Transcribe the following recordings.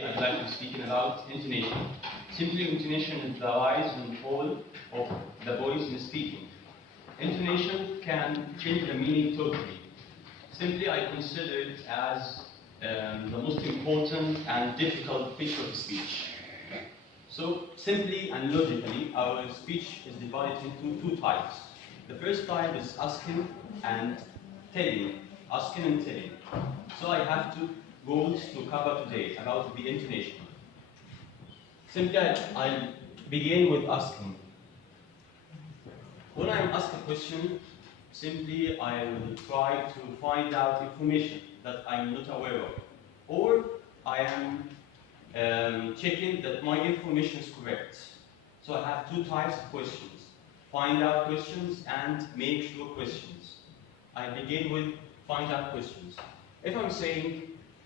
I'd like to speak about intonation. Simply, intonation is the rise and fall of the voice in speaking. Intonation can change the meaning totally. Simply, I consider it as the most important and difficult feature of speech. So, simply and logically, our speech is divided into two types. The first type is asking and telling. Asking and telling. So I have two goals to cover today about the intonation. Simply, I'll begin with asking. When I'm asked a question, simply I will try to find out information that I'm not aware of. Or I am checking that my information is correct. So I have two types of questions. Find out questions and make sure questions. I begin with find out questions. If I'm saying,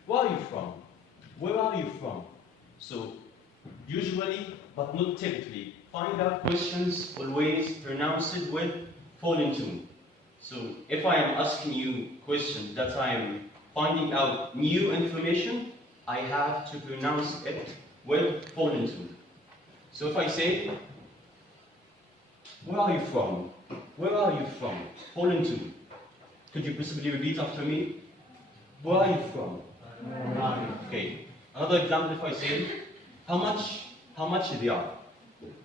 where are you from? Where are you from? So, usually, but not typically, find out questions always pronounce it with falling tone. So, if I am asking you questions that I am finding out new information, I have to pronounce it with falling tone. So, if I say, where are you from? Where are you from? Falling tone. Could you possibly repeat after me? Where are you from? Okay. Another example, if I say, how much they are?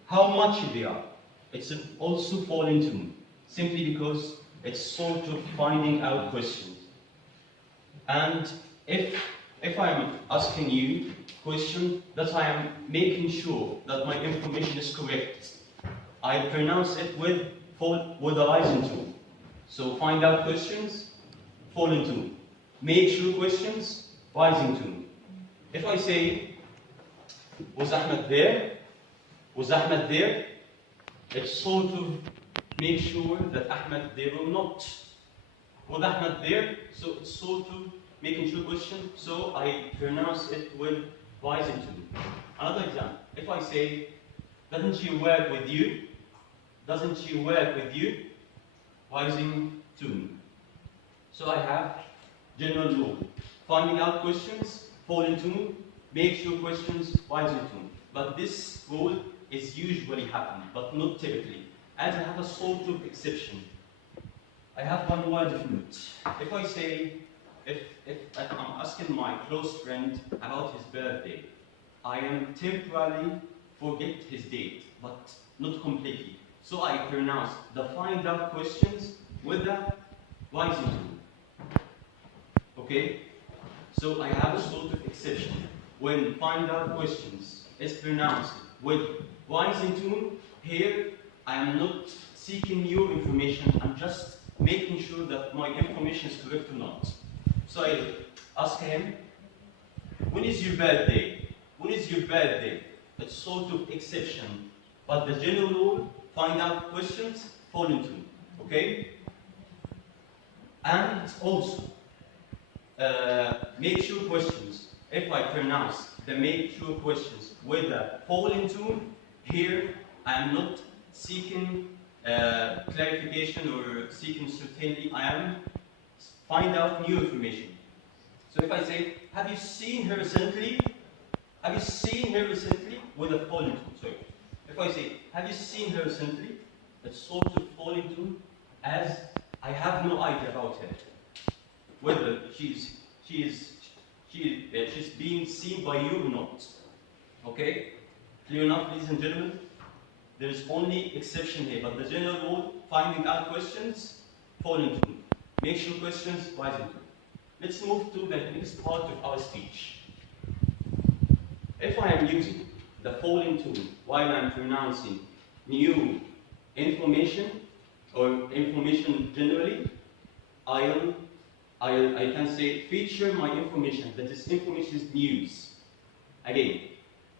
How much they are? It's also falling tone, simply because it's sort of finding out questions. And if I am asking you a question that I am making sure that my information is correct, I pronounce it with the rising tone. So find out questions, falling tone. Make sure questions, rising tone. If I say, was Ahmed there? Was Ahmed there? It's sort of make sure that Ahmed there or not. Was Ahmed there? So it's sort of making sure question, so I pronounce it with rising tone. Another example, if I say, doesn't she work with you? Doesn't she work with you? Rising tone. So I have general rule. Finding out questions, falling tone, make sure questions, rising tone. But this rule is usually happening, but not typically. As I have a sort of exception. I have one word of note. If I say, if I'm asking my close friend about his birthday, I am temporarily forget his date, but not completely. So I pronounce the find out questions with the rising tone. Okay? So I have a sort of exception. When find out questions is pronounced with rising tone, here I am not seeking new information, I'm just making sure that my information is correct or not. So I ask him, when is your birthday? When is your birthday? It's sort of exception. But the general rule, find out questions, falling tone. Okay? And also, make sure questions. If I pronounce the make sure questions with a falling tone, here I am not seeking clarification or seeking certainty. I am find out new information. So if I say, have you seen her recently? Have you seen her recently? With a falling tone. Sorry. If I say, have you seen her recently? It's sort of falling tone as I have no idea about her. Whether she's being seen by you or not. Okay? Clear enough, ladies and gentlemen? There is only exception here, but the general rule, finding out questions, falling tone. Make sure questions, rising tone. Let's move to the next part of our speech. If I am using the falling tone while I'm pronouncing new information or information generally, I can say feature my information, that this information is news. Again,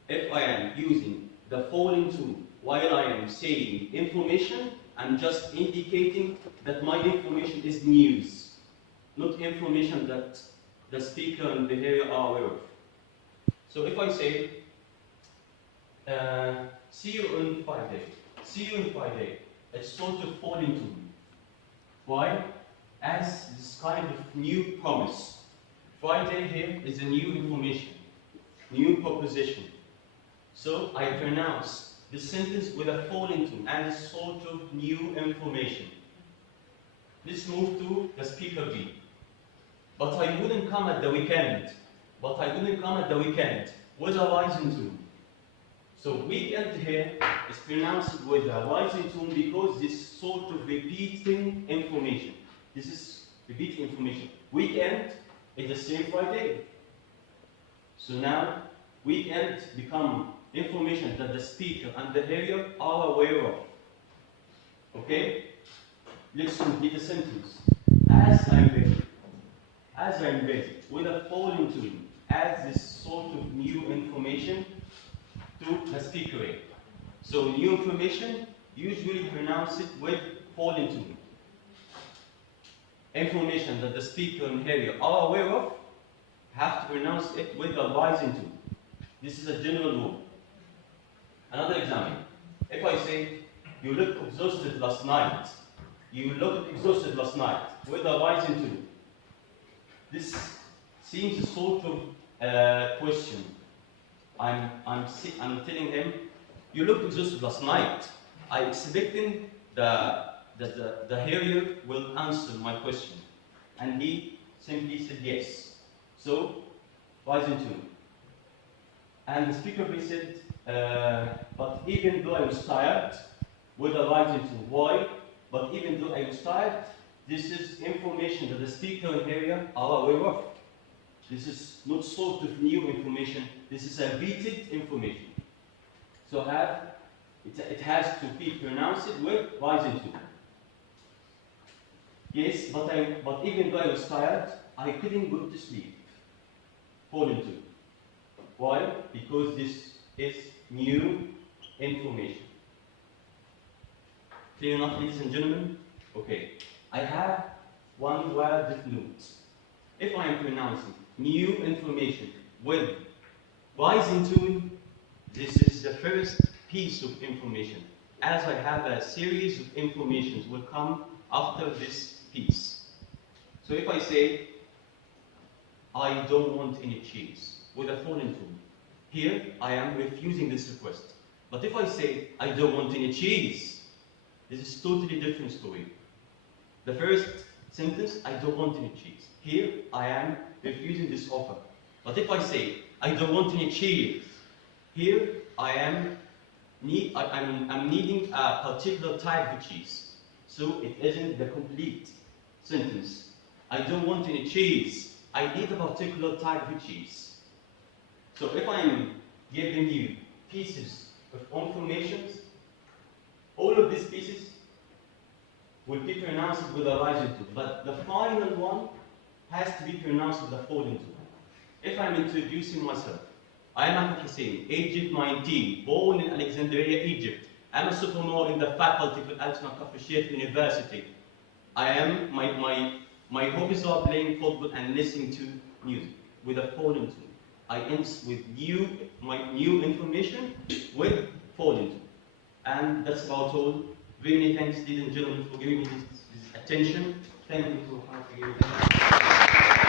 if I am using the falling tone while I am saying information, I'm just indicating that my information is news, not information that the speaker and the hearer are aware of. So if I say, see you on Friday, see you on Friday, it's sort of falling tone. Why? As this kind of new promise. Friday here is a new information. new proposition. So I pronounce the sentence with a falling tone and a sort of new information. Let's move to the speaker B. But I wouldn't come at the weekend. But I wouldn't come at the weekend with a rising tone. So weekend here is pronounced with a rising tone because this sort of repeating information. This is repeating information. Weekend is the same Friday. So now weekend become information that the speaker and the hearer are aware of. Okay? Let's complete the sentence. As I'm ready, with a falling tone, adds this sort of new information to the speaker. So new information, usually pronounce it with falling tone. Information that the speaker and hearer are aware of, have to pronounce it with a rising tone. This is a general rule. Another example. If I say, you look exhausted last night. You look exhausted last night with a rising tone. This seems a sort of question. I'm telling him, you looked exhausted last night. I'm expecting that the hearer will answer my question. And he simply said yes. So, rising tone. And the speaker said, but even though I was tired, with a rising tone. Why? But even though I was tired, this is information that the speaker and hearer are aware of. This is not sort of new information. This is a repeated information. So it has to be pronounced with rising tone. Yes, but even though I was tired, I couldn't go to sleep. Falling tone. Why? Because this is new information. Clear enough, ladies and gentlemen? Okay. I have one word of note. If I am pronouncing new information with rising tone, this is the first piece of information. As I have a series of informations will come after this piece. So if I say, I don't want any cheese, with a falling tone, here I am refusing this request. But if I say, I don't want any cheese, this is totally different story. The first sentence, I don't want any cheese. Here I am refusing this offer. But if I say, I don't want any cheese, here I am I'm needing a particular type of cheese. So it isn't the complete sentence. I don't want any cheese. I need a particular type of cheese. So if I'm giving you pieces of information, all of these pieces will be pronounced with a rising tone, but the final one has to be pronounced with a falling tone. If I'm introducing myself, I am Ahmed Hussein, aged 19, born in Alexandria, Egypt. I'm a sophomore in the faculty of Al-Sunnah Kafir University. My hobbies are playing football and listening to music with a falling tone. I end with my new information with falling tone. And that's about all. Very many thanks, ladies and gentlemen, for giving me this attention. Thank you for giving me attention.